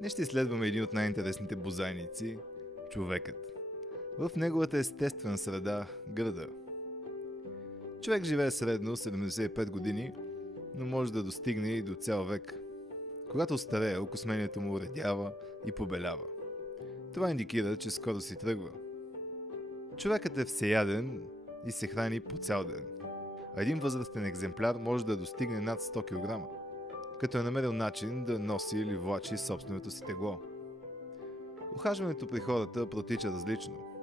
Днес ще изследваме един от най-интересните бозайници – човекът. В неговата естествена среда – града. Човек живее средно 75 години, но може да достигне и до цял век. Когато остарее, окосмението му уредява и побелява. Това индикира, че скоро си тръгва. Човекът е всеяден и се храни по цял ден. А един възрастен екземпляр може да достигне над 100 кг, като е намерил начин да носи или влачи собственото си тегло. Ухажването при хората протича различно.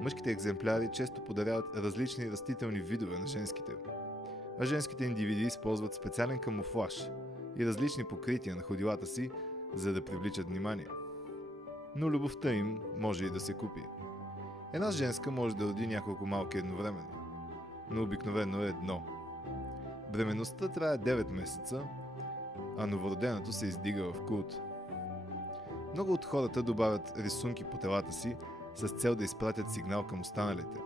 Мъжките екземпляри често подаряват различни растителни видове на женските, а женските индивиди използват специален камуфлаж и различни покрития на ходилата си, за да привличат внимание. Но любовта им може и да се купи. Една женска може да роди няколко малки едновременно, но обикновено е едно. Бременността трае 9 месеца, а новороденото се издига в култ. Много от хората добавят рисунки по телата си с цел да изпратят сигнал към останалите.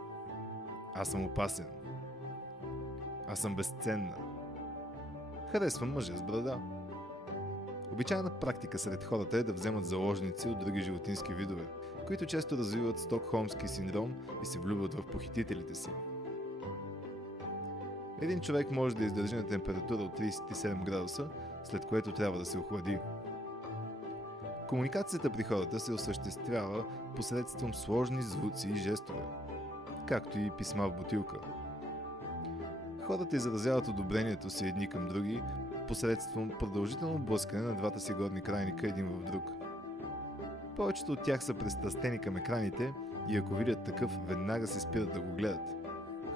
Аз съм опасен. Аз съм безценна. Харесвам мъже с брада. Обичайна практика сред хората е да вземат заложници от други животински видове, които често развиват стокхолмски синдром и се влюбват в похитителите си. Един човек може да издържи на температура от 37 градуса, след което трябва да се охлади. Комуникацията при хората се осъществява посредством сложни звуци и жестове, както и писма в бутилка. Хората изразяват одобрението си едни към други посредством продължително блъскане на двата си горни крайника един в друг. Повечето от тях са пристрастени към екраните и ако видят такъв, веднага се спират да го гледат.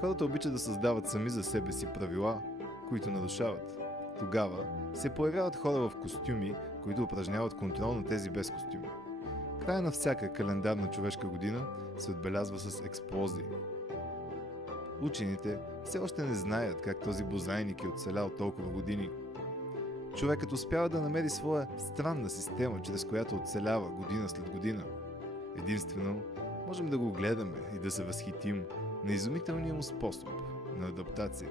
Хората обичат да създават сами за себе си правила, които нарушават. Тогава се появяват хора в костюми, които упражняват контрол на тези без костюми. Края на всяка календарна човешка година се отбелязва с експлозии. Учените все още не знаят как този бозайник е оцелял толкова години. Човекът успява да намери своя странна система, чрез която оцелява година след година. Единствено, можем да го гледаме и да се възхитим на изумителния му способ на адаптация.